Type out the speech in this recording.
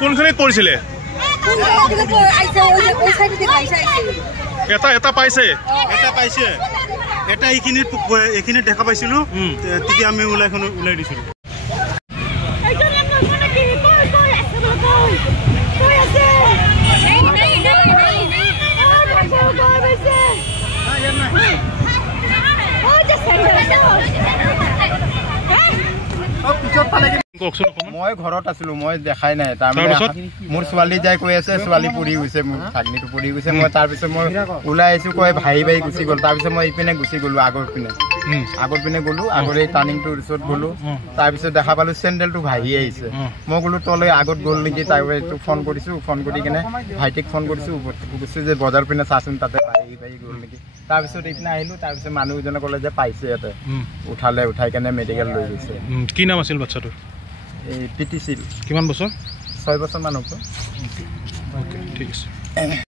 কোনখিনিত পৰিছিলে এটা পাইছে এটা এইখিনিত দেখা পাইছিলো তেতিয়া আমি ওলাই দিছিলো মই ঘৰত আছিলো মই দেখাই নাই তাৰমানে মোৰ ছোৱালী যাই কৈ আছে ছোৱালী পৰি গৈছে মোৰ ভাগনিটো পৰি গৈছে মই তাৰপিছত মই ওলাই আহিছো কয় ভাই গুচি গ'ল তাৰপিছত মই ইপিনে গুচি গ'লো আগৰ পিনে গ'লো আগৰ এই টাৰ্ণিংটোৰ ওচৰত গ'লো তাৰপিছত দেখা পালো চেণ্ডেলটো ভাহি আহিছে মই গ'লো তলৈ আগত গ'ল নেকি তাৰপিছত ফোন কৰিছো ফোন কৰি কিনে ভাইটিক ফোন কৰিছো কৈছো যে বজাৰ পিনে চাচোন তাতে ভাহি গ'ল নেকি তাৰপিছত এইপিনে আহিলো তাৰপিছত মানুহজনে ক'লে যে পাইছে ইয়াতে উঠাই কেনে মেডিকেল লৈ গৈছে কি নাম আছিল বাচ্চাটো এই পিটিছিল কিমান বছৰ 6 বছৰ মান হ'ব ঠিক আছে